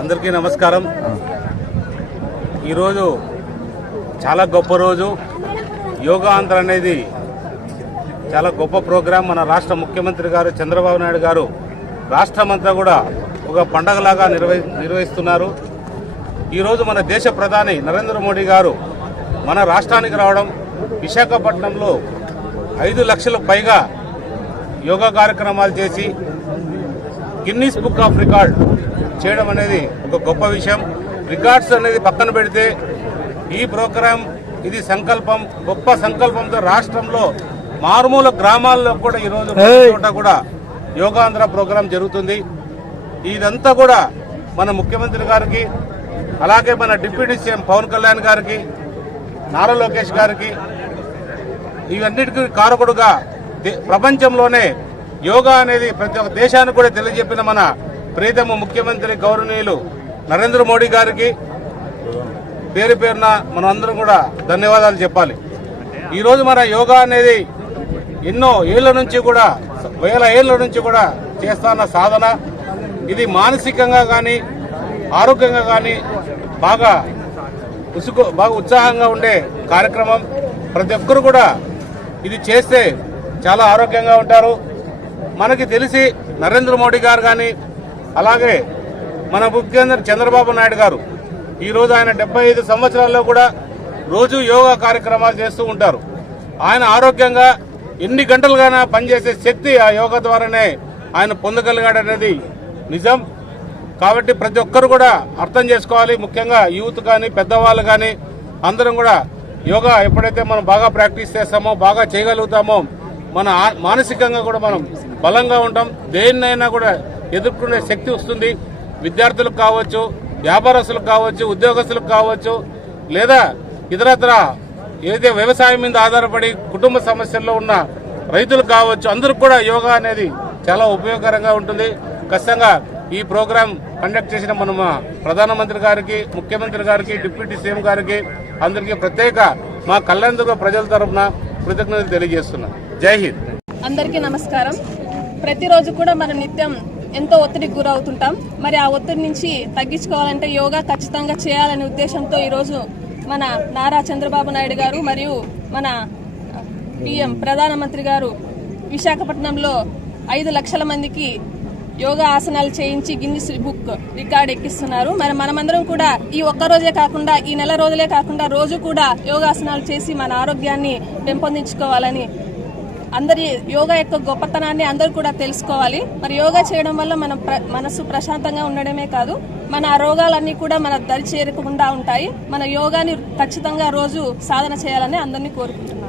అందరికీ నమస్కారం. ఈరోజు చాలా గొప్ప రోజు. యోగా ఆంధ్ర అనేది చాలా గొప్ప ప్రోగ్రాం. మన రాష్ట్ర ముఖ్యమంత్రి గారు చంద్రబాబు నాయుడు గారు రాష్ట్రమంతా కూడా ఒక పండగలాగా నిర్వహిస్తున్నారు. ఈరోజు మన దేశ ప్రధాని నరేంద్ర మోడీ గారు మన రాష్ట్రానికి రావడం, విశాఖపట్నంలో 5 లక్షలకు పైగా యోగా కార్యక్రమాలు చేసి గిన్నీస్ బుక్ ఆఫ్ రికార్డ్ చేయడం అనేది ఒక గొప్ప విషయం. రికార్డ్స్ అనేది పక్కన పెడితే ఈ ప్రోగ్రాం ఇది సంకల్పం, గొప్ప సంకల్పంతో రాష్ట్రంలో మారుమూల గ్రామాల్లో కూడా ఈరోజు చోట కూడా యోగాంధ్ర ప్రోగ్రాం జరుగుతుంది. ఇదంతా కూడా మన ముఖ్యమంత్రి గారికి, అలాగే మన డిప్యూటీ సీఎం పవన్ కళ్యాణ్ గారికి, నారా లోకేష్ గారికి, ఇవన్నిటికీ కారకుడుగా ప్రపంచంలోనే యోగా అనేది ప్రతి ఒక్క దేశానికి కూడా తెలియజెప్పిన మన ప్రీతమ ముఖ్యమంత్రి గౌరవనీయులు నరేంద్ర మోడీ గారికి పేరు పేరున మనం అందరం కూడా ధన్యవాదాలు చెప్పాలి. ఈరోజు మన యోగా అనేది ఎన్నో ఏళ్ల నుంచి కూడా, వేల ఏళ్ల నుంచి కూడా చేస్తున్న సాధన. ఇది మానసికంగా కానీ ఆరోగ్యంగా కానీ బాగా ఉత్సాహంగా ఉండే కార్యక్రమం. ప్రతి ఒక్కరు కూడా ఇది చేస్తే చాలా ఆరోగ్యంగా ఉంటారు. మనకి తెలిసి నరేంద్ర మోడీ గారు కానీ, అలాగే మన ముఖ్యమంత్రి చంద్రబాబు నాయుడు గారు ఈరోజు ఆయన 75 సంవత్సరాల్లో కూడా రోజు యోగా కార్యక్రమాలు చేస్తూ ఉంటారు. ఆయన ఆరోగ్యంగా ఎన్ని గంటలుగానా పనిచేసే శక్తి ఆ యోగా ద్వారానే ఆయన పొందగలిగాడనేది నిజం. కాబట్టి ప్రతి ఒక్కరు కూడా అర్థం చేసుకోవాలి. ముఖ్యంగా యూత్ కానీ, పెద్దవాళ్ళు కానీ అందరం కూడా యోగా ఎప్పుడైతే మనం బాగా ప్రాక్టీస్ చేస్తామో, బాగా చేయగలుగుతామో, మన మానసికంగా కూడా మనం బలంగా ఉంటాం. దేన్నైనా కూడా ఎదుర్కొనే శక్తి వస్తుంది. విద్యార్థులకు కావచ్చు, వ్యాపారస్తులకు కావచ్చు, ఉద్యోగస్తులకు కావచ్చు, లేదా ఇతరత్ర ఏదైతే వ్యవసాయం మీద ఆధారపడి కుటుంబ సమస్యల్లో ఉన్న రైతులకు కావచ్చు, అందరికి కూడా యోగా అనేది చాలా ఉపయోగకరంగా ఉంటుంది. ఖచ్చితంగా ఈ ప్రోగ్రాం కండక్ట్ చేసిన మన ప్రధానమంత్రి గారికి, ముఖ్యమంత్రి గారికి, డిప్యూటీ సీఎం గారికి అందరికీ ప్రత్యేక మా కళ్యాణదుర్గ ప్రజల తరఫున కృతజ్ఞతలు తెలియజేస్తున్నాం. జై హింద్. అందరికీ నమస్కారం. ప్రతిరోజు కూడా మనం నిత్యం ఎంతో ఒత్తిడికి గురవుతుంటాం. మరి ఆ ఒత్తిడి నుంచి తగ్గించుకోవాలంటే యోగా ఖచ్చితంగా చేయాలనే ఉద్దేశంతో ఈరోజు మన నారా చంద్రబాబు నాయుడు గారు మరియు మన పిఎం ప్రధానమంత్రి గారు విశాఖపట్నంలో 5 లక్షల మందికి యోగా ఆసనాలు చేయించి గిన్నిస్ బుక్ రికార్డ్ ఎక్కిస్తున్నారు. మరి మనమందరం కూడా ఈ ఒక్క రోజే కాకుండా, ఈ నెల రోజులే కాకుండా రోజు కూడా యోగాసనాలు చేసి మన ఆరోగ్యాన్ని పెంపొందించుకోవాలని, అందరి యోగా యొక్క గొప్పతనాన్ని అందరూ కూడా తెలుసుకోవాలి. మరి యోగా చేయడం వల్ల మన మనసు ప్రశాంతంగా ఉండడమే కాదు, మన రోగాలన్నీ కూడా మన దరి చేరకుండా ఉంటాయి. మన యోగాని ఖచ్చితంగా రోజు సాధన చేయాలని అందరినీ కోరుకుంటున్నాం.